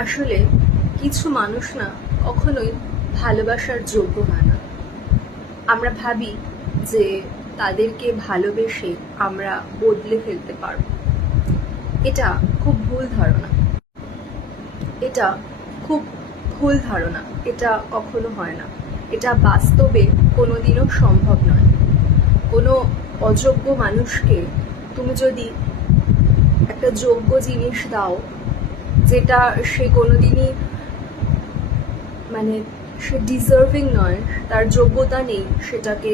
আসলে কিছু মানুষ না কখনোই ভালোবাসার যোগ্য হয় না। আমরা ভাবি যে তাদেরকে ভালোবেসে আমরা বদলে ফেলতে পারবো। এটা খুব ভুল ধারণা। এটা খুব ভুল ধারণা। এটা কখনো হয় না। এটা বাস্তবে কোনোদিনও সম্ভব নয়। কোনো অযোগ্য মানুষকে তুমি যদি একটা যোগ্য জিনিস দাও, যেটা সে কোনোদিনই সে ডিজার্ভিং নয়, তার যোগ্যতা নেই সেটাকে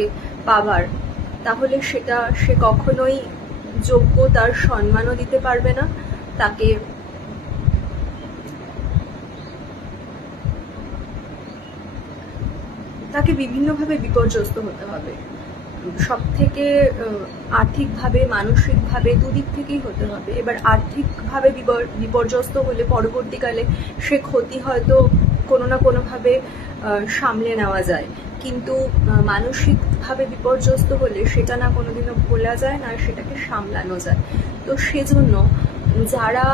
পাবার, তাহলে সেটা সে কখনোই যোগ্য, তার সম্মানও দিতে পারবে না। তাকে বিভিন্নভাবে বিপর্যস্ত হতে হবে। সব থেকে আর্থিকভাবে, মানসিকভাবে, দুদিক থেকেই হতে হবে। এবার আর্থিকভাবে বিপর্যস্ত হলে পরবর্তীকালে সে ক্ষতি হয়তো কোনো না কোনোভাবে সামলে নেওয়া যায়, কিন্তু মানসিকভাবে বিপর্যস্ত হলে সেটা না কোনোদিনও ভোলা যায়, না সেটাকে সামলানো যায়। তো সেজন্য যারা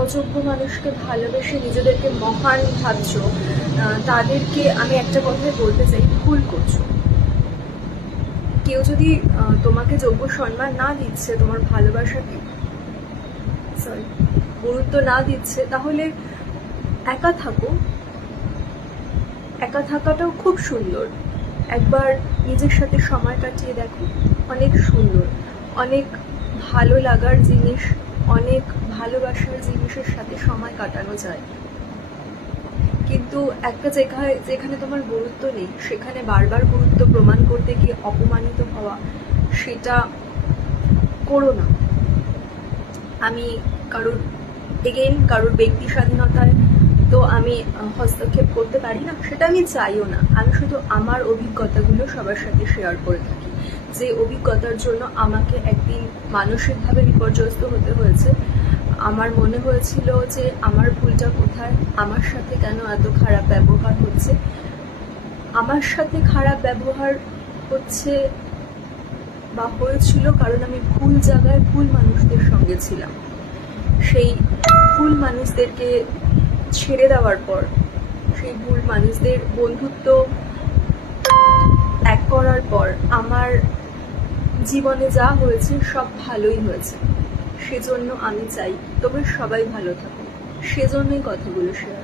অযোগ্য মানুষকে ভালোবেসে নিজেদেরকে মহান ভাবছ, তাদেরকে আমি একটা কথাই বলতে চাই, ভুল করছো। কেউ যদি তোমাকে যোগ্য সম্মান না দিচ্ছে, তোমার ভালোবাসাকে গুরুত্ব না দিচ্ছে, তাহলে একা থাকো। একা থাকাটাও খুব সুন্দর। একবার নিজের সাথে সময় কাটিয়ে দেখো, অনেক সুন্দর, অনেক ভালো লাগার জিনিস, অনেক ভালোবাসার জিনিসের সাথে সময় কাটানো যায়। কিন্তু একটা যেখানে তোমার গুরুত্ব নেই, সেখানে বারবার গুরুত্ব প্রমাণ করতে গিয়ে অপমানিত হওয়া, সেটা করো না। আমি কারোর ব্যক্তি স্বাধীনতায় তো আমি হস্তক্ষেপ করতে পারি না, সেটা আমি চাইও না। আমি শুধু আমার অভিজ্ঞতাগুলো সবার সাথে শেয়ার করে থাকি, যে অভিজ্ঞতার জন্য আমাকে একদিন মানসিকভাবে বিপর্যস্ত হতে হয়েছে। আমার মনে হয়েছিল যে আমার ভুলটা কোথায়, আমার সাথে কেন এত খারাপ ব্যবহার হচ্ছে। আমার সাথে খারাপ ব্যবহার হচ্ছে বা হয়েছিল কারণ আমি ভুল জায়গায় ভুল মানুষদের সঙ্গে ছিলাম। সেই ভুল মানুষদেরকে ছেড়ে দেওয়ার পর, সেই ভুল মানুষদের বন্ধুত্ব ত্যাগ করার পর আমার জীবনে যা হয়েছে সব ভালোই হয়েছে। সেজন্য আমি চাই তোমরা সবাই ভালো থাকো। সেজন্যই কথাগুলো শেয়ার